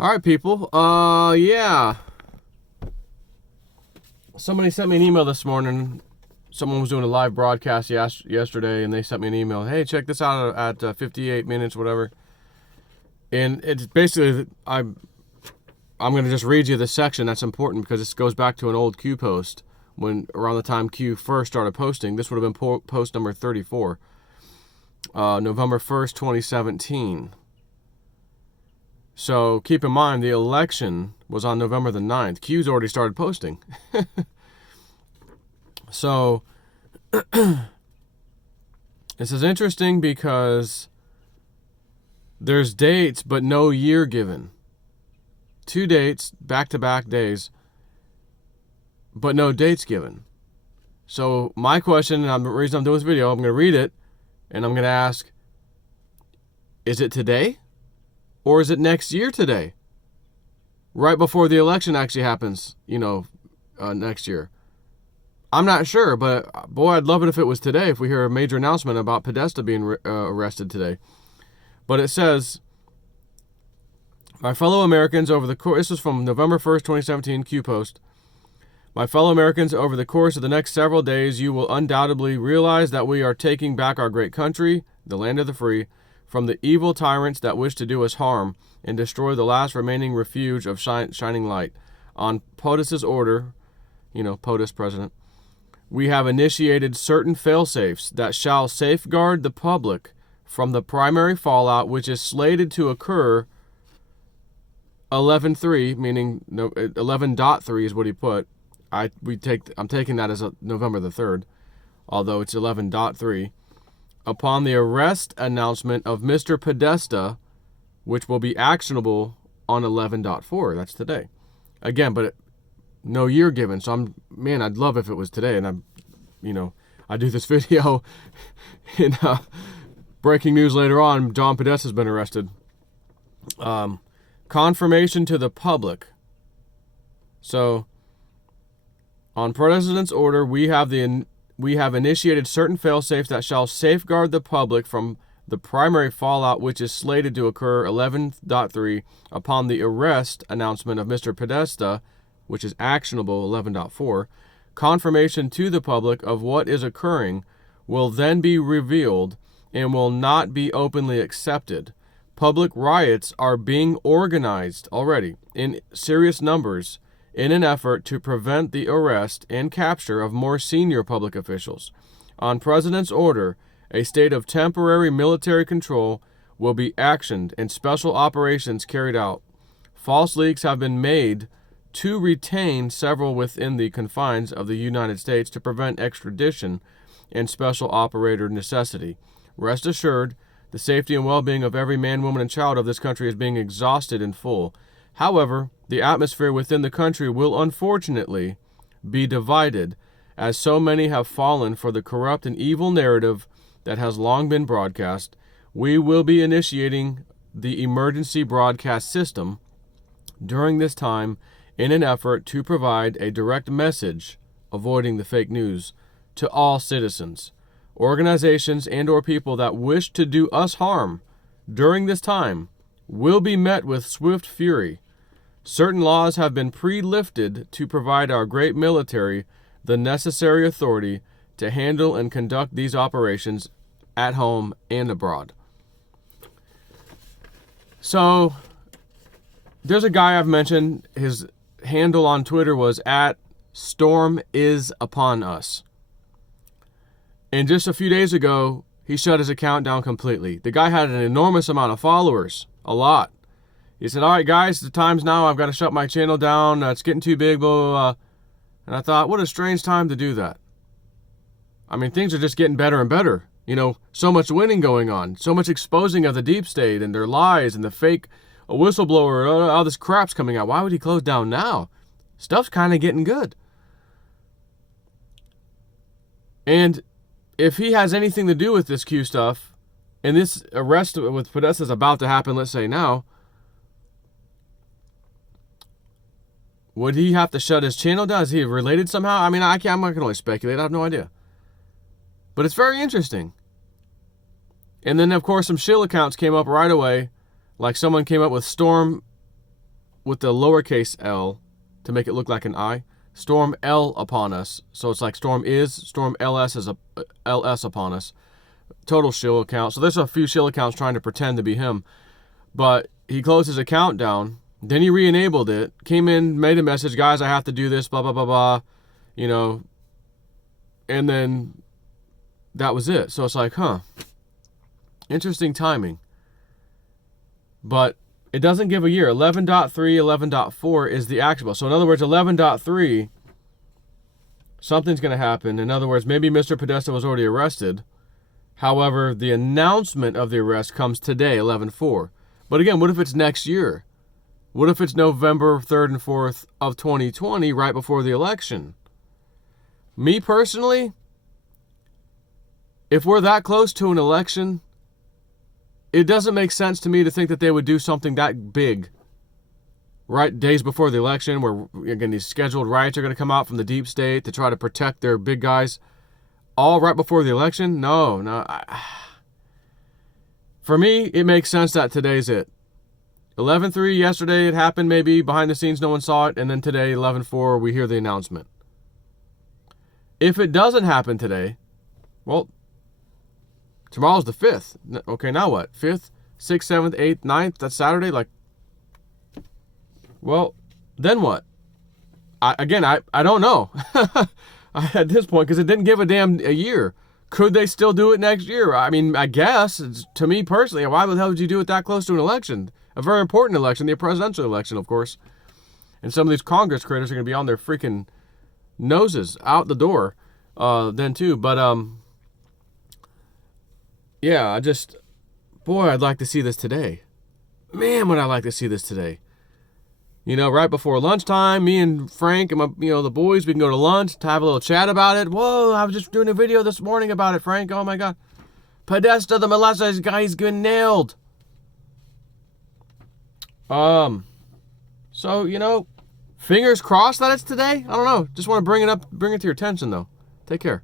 All right, people. Yeah. Somebody sent me an email this morning. Someone was doing a live broadcast yesterday, and they sent me an email. Hey, check this out at 58 minutes, whatever. And it's basically, I'm going to just read you this section that's important because this goes back to an old Q post when around the time Q first started posting. This would have been post number 34, November 1st, 2017. So keep in mind, the election was on November the 9th. Q's already started posting. So this is interesting because there's dates but no year given. 2 dates, back-to-back days, but no dates given. So my question, and the reason I'm doing this video, I'm going to read it, and I'm going to ask, is it today? Or is it next year today? Right before the election actually happens, next year. I'm not sure, but boy, I'd love it if it was today, if we hear a major announcement about Podesta being arrested today. But it says, my fellow Americans over the course, this is from November 1st, 2017, Q post. My fellow Americans, over the course of the next several days, you will undoubtedly realize that we are taking back our great country, the land of the free, from the evil tyrants that wish to do us harm and destroy the last remaining refuge of shining light. On POTUS's order, POTUS president, we have initiated certain fail-safes that shall safeguard the public from the primary fallout which is slated to occur 11/3, meaning 11.3 is what he put. I'm taking that as November the 3rd, although it's 11.3. Upon the arrest announcement of Mr. Podesta, which will be actionable on 11.4. That's today. Again, but no year given. So I'd love if it was today. And I do this video in breaking news later on. John Podesta's been arrested. Confirmation to the public. So on President's order, we have initiated certain fail-safes that shall safeguard the public from the primary fallout which is slated to occur 11.3 upon the arrest announcement of Mr. Podesta, which is actionable 11.4. Confirmation to the public of what is occurring will then be revealed and will not be openly accepted. Public riots are being organized already in serious numbers in an effort to prevent the arrest and capture of more senior public officials. On President's order, a state of temporary military control will be actioned and special operations carried out. False leaks have been made to retain several within the confines of the United States to prevent extradition and special operator necessity. Rest assured, the safety and well-being of every man, woman, and child of this country is being exhausted in full. However, the atmosphere within the country will unfortunately be divided, as so many have fallen for the corrupt and evil narrative that has long been broadcast. We will be initiating the emergency broadcast system during this time in an effort to provide a direct message, avoiding the fake news, to all citizens. Organizations and/or people that wish to do us harm during this time will be met with swift fury. Certain laws have been pre-lifted to provide our great military the necessary authority to handle and conduct these operations at home and abroad. So, there's a guy I've mentioned, his handle on Twitter was @StormIsUponUs. And just a few days ago, he shut his account down completely. The guy had an enormous amount of followers, a lot. He said, all right, guys, the time's now. I've got to shut my channel down. It's getting too big, blah, blah, blah. And I thought, what a strange time to do that. I mean, things are just getting better and better. So much winning going on, so much exposing of the deep state and their lies and the fake whistleblower, all this crap's coming out. Why would he close down now? Stuff's kind of getting good. And if he has anything to do with this Q stuff, and this arrest with Podesta is about to happen, let's say now, would he have to shut his channel down? Is he related somehow? I mean, I'm not going to only speculate. I have no idea. But it's very interesting. And then, of course, some shill accounts came up right away. Like someone came up with Storm with the lowercase l to make it look like an I. Storm L upon us. So it's like Storm LS is a LS upon us. Total shill account. So there's a few shill accounts trying to pretend to be him. But he closed his account down. Then he re-enabled it. Came in, made a message, guys, I have to do this, blah, blah, blah, blah. You know. And then that was it. So it's like, huh. Interesting timing. But it doesn't give a year. 11.3, 11.4 is the actual. So in other words, 11.3, something's going to happen. In other words, maybe Mr. Podesta was already arrested. However, the announcement of the arrest comes today, 11.4. But again, what if it's next year? What if it's November 3rd and 4th of 2020, right before the election? Me personally, if we're that close to an election, it doesn't make sense to me to think that they would do something that big right days before the election, where again these scheduled riots are going to come out from the deep state to try to protect their big guys, all right before the election. No. For me, it makes sense that today's it. 11.3 yesterday, it happened maybe behind the scenes, no one saw it, and then today, 11.4, we hear the announcement. If it doesn't happen today, well, tomorrow's the 5th. Okay, now what? 5th, 6th, 7th, 8th, 9th, that's Saturday? Like, well, then what? I don't know. At this point, because it didn't give a year. Could they still do it next year? I mean, I guess. To me personally, why the hell would you do it that close to an election? A very important election, the presidential election, of course. And some of these Congress critters are going to be on their freaking noses out the door then too. But, yeah, boy, I'd like to see this today. Man, would I like to see this today. You know, right before lunchtime, me and Frank and the boys, we can go to lunch, to have a little chat about it. Whoa, I was just doing a video this morning about it, Frank. Oh my God. Podesta, the molester guy, he's getting nailed. So, fingers crossed that it's today. I don't know. Just want to bring it to your attention, though. Take care.